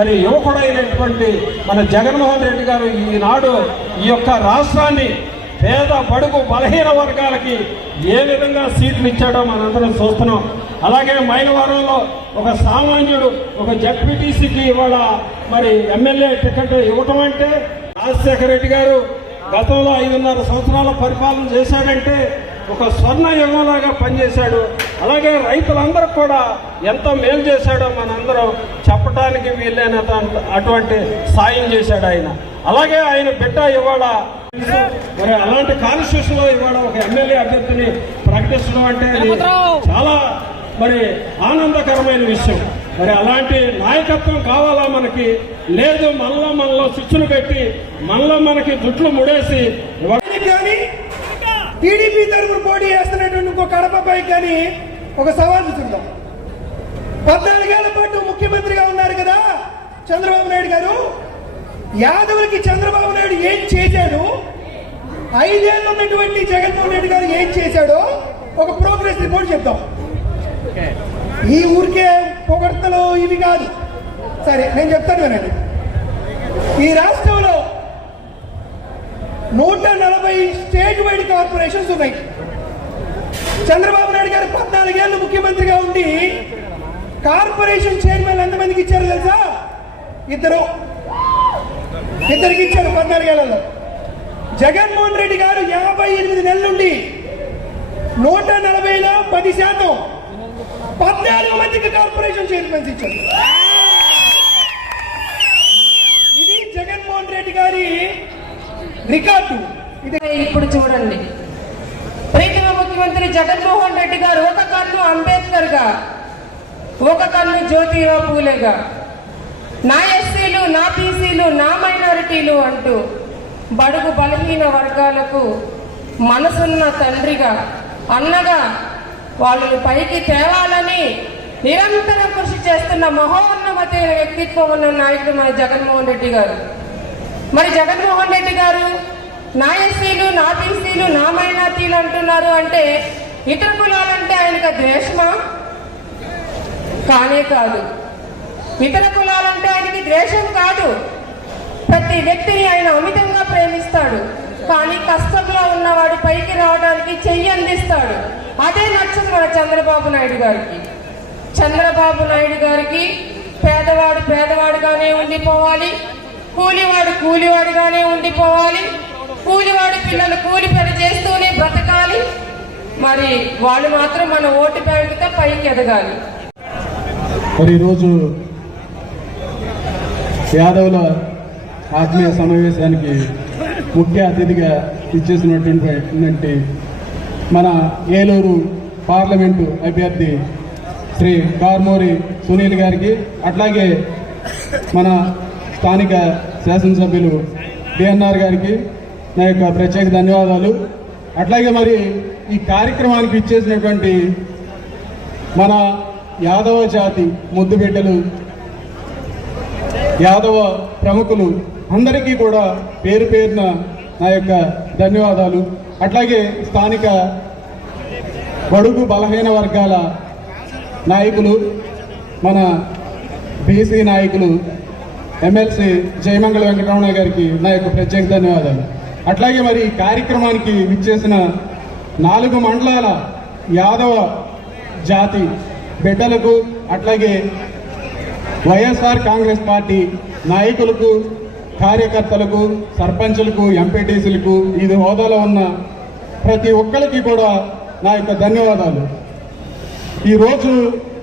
మరి యువకుడైనటువంటి మన జగన్మోహన్ రెడ్డి గారు ఈనాడు ఈ యొక్క రాష్ట్రాన్ని పేద బడుగు బలహీన వర్గాలకి ఏ విధంగా సీట్లు ఇచ్చాడో మనందరం చూస్తున్నాం. అలాగే మైలవరంలో ఒక సామాన్యుడు ఒక జడ్పీటీసీకి ఇవాళ మరి ఎమ్మెల్యే టికెట్ ఇవ్వటం అంటే రాజశేఖర రెడ్డి గారు గతంలో ఐదున్నర సంవత్సరాల పరిపాలన చేశాడంటే ఒక స్వర్ణ యుగంలాగా పనిచేశాడు. అలాగే రైతులందరూ కూడా ఎంత మేలు చేశాడో మనందరం చెప్పడానికి వీలైనంత అటువంటి సాయం చేశాడు ఆయన. అలాగే ఆయన బిడ్డ ఇవాళ మరి అలాంటి కాన్స్టిట్యూషన్లో ఇవాళ ఒక ఎమ్మెల్యే అభ్యర్థిని ప్రకటించడం అంటే చాలా మరి ఆనందకరమైన విషయం. మరి అలాంటి నాయకత్వం కావాలా మనకి? లేదు మనలో మనలో శిక్షణ పెట్టి మనలో మనకి జుట్లు ముడేసి కానీ టీడీపీ తరఫున పోటీ చేస్తున్నటువంటి ఇంకో కడపపై కానీ ఒక సవాల్ చూద్దాం పద్నాలుగేళ్ళ పాటు ముఖ్యమంత్రిగా ఉన్నారు కదా చంద్రబాబు నాయుడు గారు. యాదవులకి చంద్రబాబు నాయుడు ఏం చేశాడు? ఐదేళ్ళు ఉన్నటువంటి జగన్మోహన్ రెడ్డి గారు ఏం చేశాడో ఒక ప్రోగ్రెస్ రిపోర్ట్ చెప్తాం ఈ ఊరికే పొగడ్తలు ఇవి కాదు. సరే నేను చెప్తాను వినండి. ఈ రాష్ట్రంలో నూట నలభై స్టేట్ వైడ్ కార్పొరేషన్స్ ఉన్నాయి. చంద్రబాబు నాయుడు గారు పద్నాలుగేళ్ళు ముఖ్యమంత్రిగా ఉండి కార్పొరేషన్ చైర్మన్ ఎంతమందికి ఇచ్చారు తెలుసా? ఇద్దరు. ఇద్దరికి ఇచ్చారు పద్నాలుగేళ్ళలో. జగన్మోహన్ రెడ్డి గారు యాభై ఎనిమిది నెలలుండి నూట నలభైలో పది శాతం. పద్నాలుగు మందికి కార్పొరేషన్ చైర్మన్స్ ఇచ్చారు. ఇది జగన్మోహన్ రెడ్డి గారి రికార్డు. ఇప్పుడు చూడండి. ప్రీతమ ముఖ్యమంత్రి జగన్మోహన్ రెడ్డి గారు ఒక కన్ను అంబేద్కర్గా ఒక కన్ను జ్యోతిరావు పూలేగా నా ఎస్సీలు నా బీసీలు నా మైనారిటీలు అంటూ బడుగు బలహీన వర్గాలకు మనసున్న తండ్రిగా అన్నగా వాళ్ళని పైకి తేవాలని నిరంతరం కృషి చేస్తున్న మహోన్నతమైన వ్యక్తిత్వం ఉన్న నాయకుడు మన జగన్మోహన్ రెడ్డి గారు. మరి జగన్మోహన్ రెడ్డి గారు నా ఎస్సీలు నా బీసీలు నా మైనార్టీలు అంటున్నారు అంటే ఇతర కులాలంటే ఆయనకు ద్వేషమా? కానే కాదు. ఇతర కులాలంటే ఆయనకి ద్వేషం కాదు. ప్రతి వ్యక్తిని ఆయన అమితంగా ప్రేమిస్తాడు. కానీ కష్టంలో ఉన్నవాడు పైకి రావడానికి చెయ్యి అందిస్తాడు. అదే నచ్చదు మన చంద్రబాబు నాయుడు గారికి. చంద్రబాబు నాయుడు గారికి పేదవాడు పేదవాడుగానే ఉండిపోవాలి. కూలివాడు కూలివాడిగానే ఉండిపోవాలి. కూలివాడి పిల్లలు కూలి పని చేస్తూనే బ్రతకాలి. మరి వాళ్ళు మాత్రం మన ఓటు బ్యాంకుతో పైకి ఎదగాలి. మరి ఈరోజు యాదవుల ఆత్మీయ సమావేశానికి ముఖ్య అతిథిగా ఇచ్చేసినటువంటి మన ఏలూరు పార్లమెంటు అభ్యర్థి శ్రీ కార్మూరి సునీల్ గారికి అట్లాగే మన స్థానిక శాసనసభ్యులు బిఎన్ఆర్ గారికి నా యొక్క ప్రత్యేక ధన్యవాదాలు. అట్లాగే మరి ఈ కార్యక్రమానికి ఇచ్చేసినటువంటి మన యాదవ జాతి ముద్దు బిడ్డలు యాదవ ప్రముఖులు అందరికీ కూడా పేరు పేరున నా యొక్క ధన్యవాదాలు. అట్లాగే స్థానిక బడుగు బలహీన వర్గాల నాయకులు మన బీసీ నాయకులు ఎమ్మెల్సీ జయమంగళ వెంకటరమణ గారికి నా యొక్క ప్రత్యేక ధన్యవాదాలు. అట్లాగే మరి ఈ కార్యక్రమానికి విచ్చేసిన నాలుగు మండలాల యాదవ జాతి బిడ్డలకు అట్లాగే వైఎస్ఆర్ కాంగ్రెస్ పార్టీ నాయకులకు కార్యకర్తలకు సర్పంచులకు ఎంపీటీసీలకు ఇది హోదాలో ఉన్న ప్రతి ఒక్కరికి కూడా నా యొక్క ధన్యవాదాలు. ఈరోజు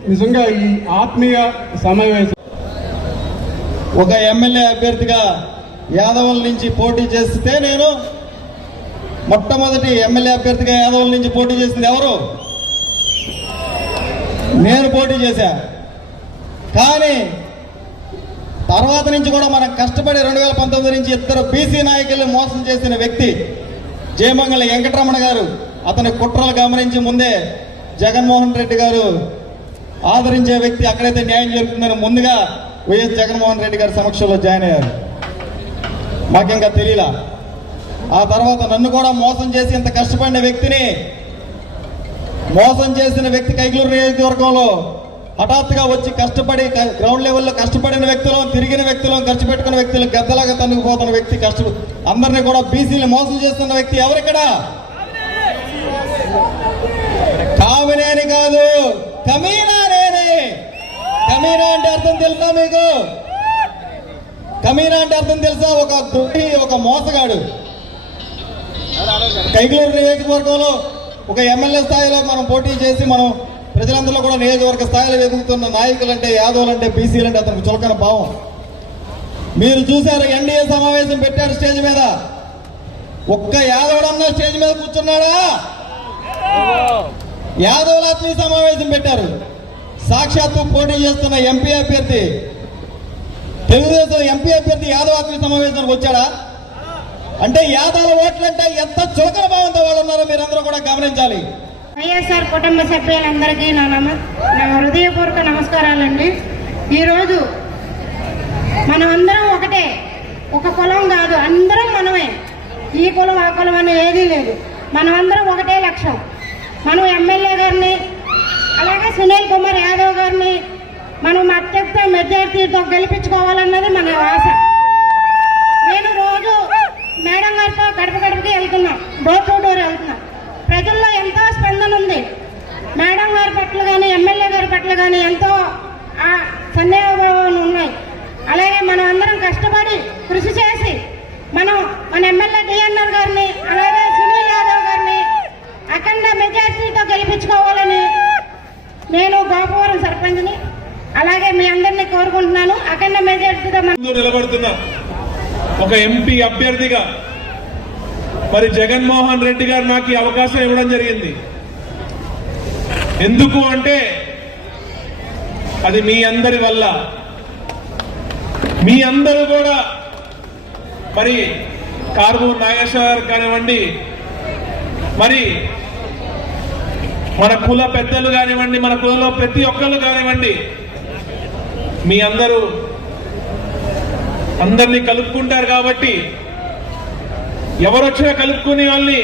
నిజంగా ఈ ఆత్మీయ సమావేశం ఒక ఎమ్మెల్యే అభ్యర్థిగా యాదవుల నుంచి పోటీ చేస్తే నేను మొట్టమొదటి ఎమ్మెల్యే అభ్యర్థిగా యాదవుల నుంచి పోటీ చేసింది ఎవరు? నేను పోటీ చేశా. కానీ తర్వాత నుంచి కూడా మనం కష్టపడి రెండు వేల పంతొమ్మిది నుంచి ఇద్దరు బీసీ నాయకుల్ని మోసం చేసిన వ్యక్తి జయమంగళ వెంకటరమణ గారు అతని కుట్రలు గమనించి ముందే జగన్మోహన్ రెడ్డి గారు ఆదరించే వ్యక్తి అక్కడైతే న్యాయం జరుగుతుందని ముందుగా వైఎస్ జగన్మోహన్ రెడ్డి గారి సమక్షంలో జాయిన్ అయ్యారు. మాకు ఇంకా తెలియలా ఆ తర్వాత నన్ను కూడా మోసం చేసి ఇంత కష్టపడిన వ్యక్తిని మోసం చేసిన వ్యక్తి కైకలూరు నియోజకవర్గంలో హఠాత్తుగా వచ్చి కష్టపడి గ్రౌండ్ లెవెల్లో కష్టపడిన వ్యక్తులు తిరిగిన వ్యక్తులు ఖర్చు పెట్టుకున్న వ్యక్తులు గద్దలాగా తనుకుపోతున్న వ్యక్తి కష్ట అందరినీ కూడా బీసీలు మోసం చేస్తున్న వ్యక్తి ఎవరిక్కడ? కామినేని కాదు కమీనా నేనే. కమీనా అర్థం తెలుసా మీకు? కమీనా అంటే అర్థం తెలుసా? ఒక ద్రోహి ఒక మోసగాడు. కైకలూరు నియోజకవర్గంలో ఒక ఎమ్మెల్యే స్థాయిలో మనం పోటీ చేసి మనం ప్రజలందరిలో కూడా నియోజకవర్గ స్థాయిలో ఎదుగుతున్న నాయకులు అంటే యాదవులు అంటే బీసీలు అంటే అతనికి చులకన భావం. మీరు చూశారు ఎన్డీఏ సమావేశం పెట్టారు స్టేజ్ మీద. ఒక్క యాదవుడన్నా స్టేజ్ మీద కూర్చున్నాడా? యాదవులు ఆత్మీయ సమావేశం పెట్టారు. సాక్షాత్తు పోటీ చేస్తున్న ఎంపీ అభ్యర్థి తెలుగుదేశం ఎంపీ అభ్యర్థి యాదవ్ ఆత్మీయ సమావేశానికి వచ్చాడా? అంటే యాదవ్ ఓట్లంటే ఎంత చులకన భావంతో వాళ్ళు ఉన్నారో మీరందరూ కూడా గమనించాలి. వైఎస్ఆర్ కుటుంబ సభ్యులందరికీ నా నమ నా హృదయపూర్వక నమస్కారాలండి. ఈరోజు మనం అందరం ఒకటే ఒక కులం కాదు అందరం మనమే. ఈ కులం ఆ కులం అని ఏదీ లేదు. మనం అందరం ఒకటే లక్ష్యం. మనం ఎమ్మెల్యే గారిని అలాగే సునీల్ కుమార్ గారిని మనం అత్యంత మెజార్టీతో గెలిపించుకోవాలన్నది మన ఆశ. నేను రోజు మేడం గారితో గడప గడపకి వెళ్తున్నాం డోర్ టు డోర్ వెళ్తున్నాం. ప్రజల్లో ఎంతో స్పందన ఉంది. మేడం గారి పట్ల కానీ ఎమ్మెల్యే గారి పట్ల కానీ ఎంతో ఆ సందేహభావాలు ఉన్నాయి. అలాగే మనం అందరం కష్టపడి కృషి చేసి మనం మన ఎమ్మెల్యే డిఎన్ఆర్ గారిని అలాగే సునీల్ యాదవ్ గారిని అఖండ మెజార్టీతో గెలిపించుకోవాలని నేను గోపవరం సర్పంచ్ని అలాగే మీ అందరినీ కోరుకుంటున్నాను. అఖండ మెజార్టీతో నిలబడుతున్న ఒక ఎంపీ అభ్యర్థిగా మరి జగన్మోహన్ రెడ్డి గారు నాకు ఈ అవకాశం ఇవ్వడం జరిగింది. ఎందుకు అంటే అది మీ అందరి వల్ల. మీ అందరూ కూడా మరి కార్మూర్ నాగేశ్వర కానివ్వండి మరి మన కుల పెద్దలు కానివ్వండి మన కులలో ప్రతి ఒక్కళ్ళు కానివ్వండి మీ అందరూ అందరినీ కలుపుకుంటారు కాబట్టి ఎవరు వచ్చినా కలుపుకునే వాళ్ళని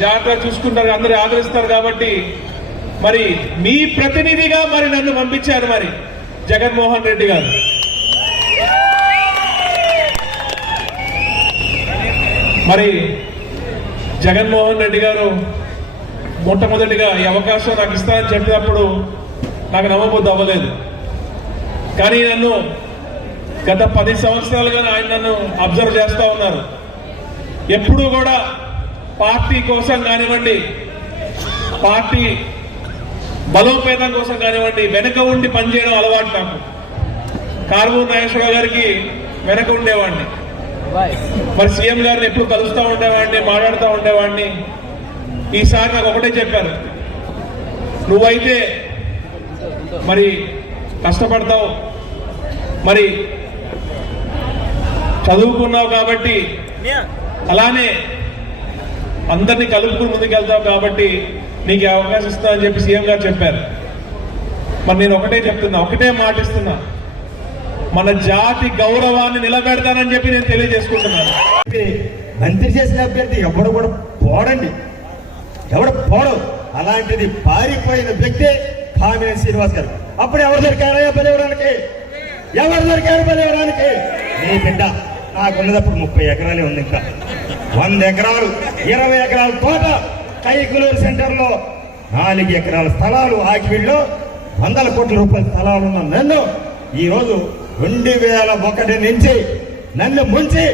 జాగ్రత్తగా చూసుకుంటారు అందరూ ఆదరిస్తారు కాబట్టి మరి మీ ప్రతినిధిగా మరి నన్ను పంపించారు మరి జగన్మోహన్ రెడ్డి గారు. మరి జగన్మోహన్ రెడ్డి గారు మొట్టమొదటిగా ఈ అవకాశం నాకు ఇస్తానని చెప్పినప్పుడు నాకు నమ్మబుద్ధి అవ్వలేదు. కానీ నన్ను గత పది సంవత్సరాలుగా ఆయన నన్ను అబ్జర్వ్ చేస్తూ ఉన్నారు. ఎప్పుడూ కూడా పార్టీ కోసం కానివ్వండి పార్టీ బలోపేతం కోసం కానివ్వండి వెనక ఉండి పనిచేయడం అలవాటు నాకు. కార్మూర్ నాగేశ్వరరావు గారికి వెనక ఉండేవాడిని. మరి సీఎం గారిని ఎప్పుడు కలుస్తూ ఉండేవాడిని మాట్లాడుతూ ఉండేవాడిని. ఈసారి నాకు ఒకటే చెప్పారు. నువ్వైతే మరి కష్టపడతావు. మరి చదువుకున్నావు కాబట్టి అలానే అందరినీ కలుపుకుని ముందుకెళ్తావు కాబట్టి నీకు అవకాశం ఇస్తా అని చెప్పి సీఎం గారు చెప్పారు. మరి నేను ఒకటే చెప్తున్నా ఒకటే మాటిస్తున్నా మన జాతి గౌరవాన్ని నిలబెడతానని చెప్పి నేను తెలియజేసుకుంటున్నాను. మంత్రి చేసిన అభ్యర్థి ఎవడు కూడా పోడండి. ఎవడు పోడు. అలాంటిది పారిపోయిన వ్యక్తే కామినేని శ్రీనివాస్ గారు. అప్పుడు ఎవరు దొరికారయ్యా బలివరానికి ఎవరు దొరికారు బలివరానికి నీ బిడ్డ నాకున్నదప్పుడు ముప్పై ఎకరాలే ఉంది ఇంకా. వంద ఎకరాలు ఇరవై ఎకరాల తోట కైకులూరు సెంటర్లో నాలుగు ఎకరాల స్థలాలు ఆకివీళ్ళు వందల కోట్ల రూపాయల స్థలాలు ఉన్న నన్ను ఈరోజు రెండు వేల ఒకటి నుంచి నన్ను ముంచి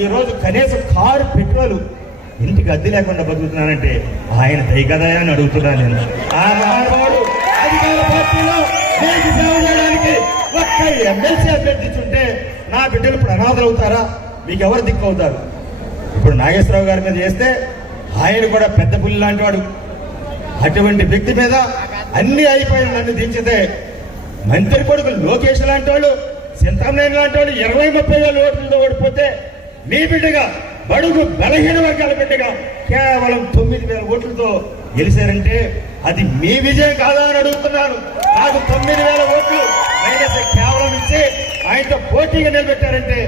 ఈరోజు కనీసం కారు పెట్రోలు ఇంటికి అద్దె లేకుండా బతుకుతున్నానంటే ఆయన దయ కదా అని అడుగుతున్నాను నేను. ఆ మహానుభావుడు పార్టీలో దేనికి సేవ చేయడానికి ఒక్క ఎమ్మెల్సీ అభ్యర్థించుంటే నా బిడ్డలు ఇప్పుడు అనాథలు అవుతారా మీకు ఎవరు దిక్కు అవుతారు ఇప్పుడు నాగేశ్వరరావు గారి మీద చేస్తే ఆయన కూడా పెద్ద పుల్లి లాంటి వాడు అటువంటి వ్యక్తి మీద అన్ని అయిపోయిన నన్ను దించితే మంత్రి కొడుకు లోకేష్ లాంటి వాళ్ళు సింతమనేని లాంటి వాళ్ళు ఇరవై ముప్పై వేల ఓట్లతో ఓడిపోతే మీ బిడ్డగా బడుగు బలహీన వర్గాల బిడ్డగా కేవలం తొమ్మిది వేల ఓట్లతో గెలిచారంటే అది మీ విజయం కాదా అని అడుగుతున్నాను. నాకు తొమ్మిది వేల ఓట్లు మైనస్ కేవలం ఇచ్చి ఆయనతో పోటీగా నిలబెట్టారంటే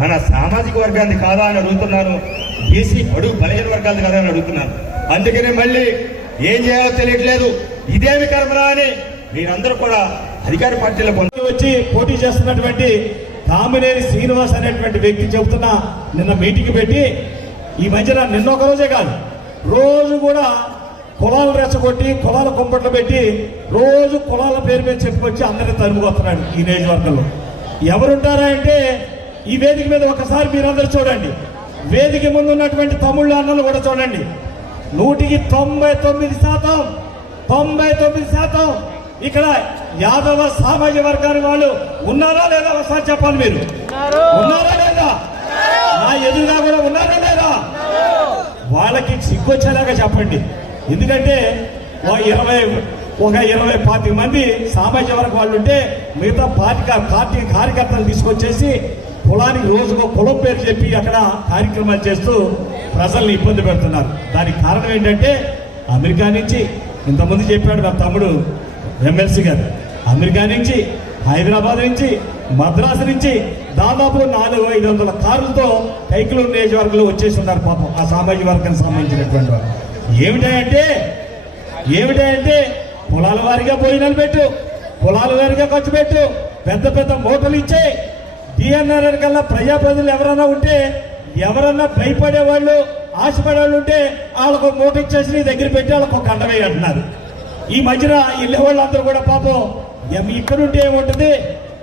మన సామాజిక వర్గాన్ని కాదా అని అడుగుతున్నాను. బీసీ బడుగు బలహీన వర్గాలు కాదా అని అడుగుతున్నాను. అందుకనే మళ్ళీ ఏం చేయాలో తెలియట్లేదు. ఇదేమి కర్మరా అని మీరందరూ కూడా అధికార పార్టీలో కొంత వచ్చి పోటీ చేస్తున్నటువంటి కామినేని శ్రీనివాస్ అనేటువంటి వ్యక్తి చెబుతున్న నిన్న మీటింగ్ పెట్టి ఈ మధ్యన నిన్న ఒక రోజే కాదు రోజు కూడా కులాలు రెచ్చగొట్టి కులాల కుంపట్లు పెట్టి రోజు కులాల పేరు మీద చెప్పుకొచ్చి అందరిని తరుముకొస్తున్నాడు ఈ నియోజకవర్గంలో. ఎవరుంటారా అంటే ఈ వేదిక మీద ఒకసారి మీరందరూ చూడండి. వేదిక ముందు ఉన్నటువంటి తమ్ముళ్ళు అన్నలు కూడా చూడండి. నూటికి తొంభై తొమ్మిది శాతం తొంభై తొమ్మిది శాతం ఇక్కడ యాదవ సామాజిక వర్గాని వాళ్ళు ఉన్నారా లేదా ఒకసారి చెప్పాలి మీరు? ఉన్నారా. లేదా? నా ఎదురుగా కూడా ఉన్నారా లేదా? వాళ్ళకి సిగ్గొచ్చేలాగా చెప్పండి. ఎందుకంటే ఒక ఇరవై ఒక ఇరవై పాతిక మంది సామాజిక వర్గం వాళ్ళు ఉంటే మిగతా పార్టీ పార్టీ కార్యకర్తలు తీసుకొచ్చేసి కులానికి రోజుకో కులం పేరు చెప్పి అక్కడ కార్యక్రమాలు చేస్తూ ప్రజల్ని ఇబ్బంది పెడుతున్నారు. దానికి కారణం ఏంటంటే అమెరికా నుంచి ఇంతకుముందు చెప్పాడు నా తమ్ముడు ఎమ్మెల్సీ గారు. అమెరికా నుంచి హైదరాబాద్ నుంచి మద్రాసు నుంచి దాదాపు నాలుగు ఐదు వందల కార్లతో కైకులు నియోజకవర్గంలో వచ్చేసి ఉన్నారు పాపం ఆ సామాజిక వర్గానికి సంబంధించినటువంటి వారు ఏమిటంటే ఏమిటంటే పొలాల వారిగా భోజనాలు పెట్టు పొలాల వారిగా ఖర్చు పెట్టు పెద్ద పెద్ద మూటలు ఇచ్చే డిఎన్ఆర్ఆర్ కల్లా ప్రజాప్రతినిధులు ఎవరన్నా ఉంటే ఎవరన్నా భయపడే వాళ్ళు ఆశపడే వాళ్ళు ఉంటే వాళ్ళకు మూట ఇచ్చేసి నీ దగ్గర పెట్టి వాళ్ళకు ఒక అంటున్నారు. ఈ మధ్యన ఇళ్ళ వాళ్ళందరూ కూడా పాపం ఇక్కడుంటే ఏముంటుంది?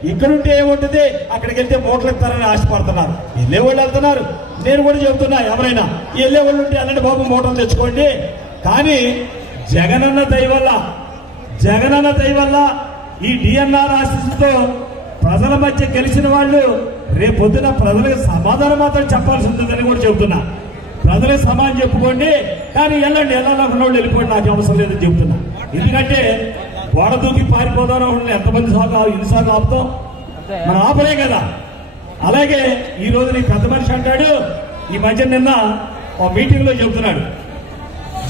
ఇక్కడుంటే ఏముంటుంది? అక్కడికి వెళ్తే మూటలు ఇస్తారని ఆశపడుతున్నారు. వెళ్ళే వాళ్ళు వెళ్తున్నారు. నేను కూడా చెబుతున్నా ఎవరైనా వెళ్ళే వాళ్ళు ఉంటే అలాంటి బాబు మూటలు తెచ్చుకోండి. కానీ జగనన్న దయ వల్ల జగనన్న దయ వల్ల ఈ డిఎన్ఆర్ ఆశీస్సుతో ప్రజల మధ్య గెలిచిన వాళ్ళు రేపొద్దున ప్రజలకు సమాధానం మాత్రం చెప్పాల్సి ఉంటుందని కూడా చెబుతున్నా. ప్రజలకు సమాధానం చెప్పుకోండి కానీ వెళ్ళండి వెళ్ళాలనుకున్న వాళ్ళు వెళ్ళిపోండి నాకు అవసరం లేదని చెబుతున్నా. ఎందుకంటే గోడ దూకి పారిపోదాం ఎంతమంది సార్లు ఎన్నిసార్లు ఆపుతాం? మనం ఆపలే కదా. అలాగే ఈ రోజు నీ పెద్ద మనిషి అంటాడు ఈ మధ్య నిన్న ఒక మీటింగ్లో చెబుతున్నాడు.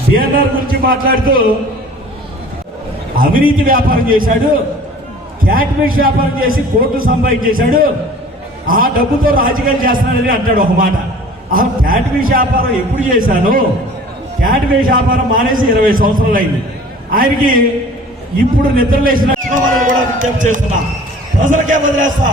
బిఎన్ఆర్ గురించి మాట్లాడుతూ అవినీతి వ్యాపారం చేశాడు క్యాట్ఫిష్ వ్యాపారం చేసి కోర్టు సంపాదించేశాడు ఆ డబ్బుతో రాజకీయాలు చేస్తున్నాడని అంటాడు ఒక మాట. ఆ క్యాట్ఫిష్ వ్యాపారం ఎప్పుడు చేశాను క్యాట్ఫిష్ వ్యాపారం మానేసి ఇరవై సంవత్సరాలు అయింది. ఆయనకి ఇప్పుడు నిద్రలేసిన కూడా విజ్ఞప్తి చేస్తున్నా. ప్రజలకే వదిలేస్తా.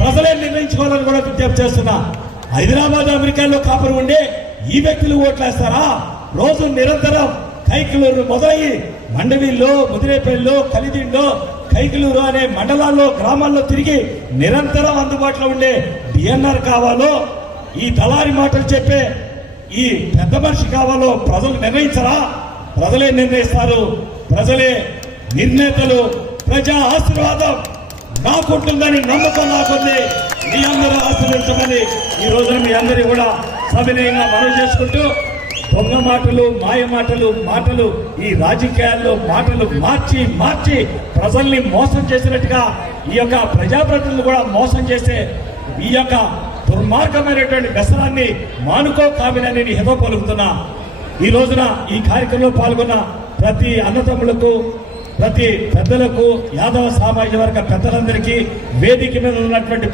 ప్రజలే నిర్ణయించుకోవాలని కూడా విజ్ఞప్తి చేస్తున్నా. హైదరాబాద్ అమెరికాలో కాపురం ఉండే ఈ వ్యక్తులు ఓట్లేస్తారా? రోజు నిరంతరం కైకిలూరు మొదలయ్యి మండవిల్లో ముదిరేపల్లిలో కలిదిండో కైకిలూరు అనే మండలాల్లో గ్రామాల్లో తిరిగి నిరంతరం అందుబాటులో ఉండే డిఎన్ఆర్ కావాలో ఈ దళారి మాటలు చెప్పే ఈ పెద్ద మనిషి కావాలో ప్రజలు నిర్ణయించరా? ప్రజలే నిర్ణయిస్తారు. ప్రజలే నిర్ణేతలు. ప్రజా ఆశీర్వాదం. నాకుంటుందని నమ్మకం నాకుంది. మీ అందరూ ఆశీర్వించమని ఈ రోజున మీ అందరి కూడా సవినయంగా మనవి చేసుకుంటూ దొంగ మాటలు మాయ మాటలు మాటలు ఈ రాజకీయాల్లో మాటలు మార్చి మార్చి ప్రజల్ని మోసం చేసినట్టుగా ఈ యొక్క ప్రజాప్రతినిధులు కూడా మోసం చేసే ఈ యొక్క దుర్మార్గమైనటువంటి వ్యసనాన్ని మానుకో కావినని నేను హితో పలుకుతున్నా ఈ రోజున ఈ కార్యక్రమంలో పాల్గొన్న ప్రతి అన్నతమ్ములకు ప్రతి పెద్దలకు యాదవ సామాజిక వర్గ పెద్దలందరికీ వేదిక మీద ఉన్నటువంటి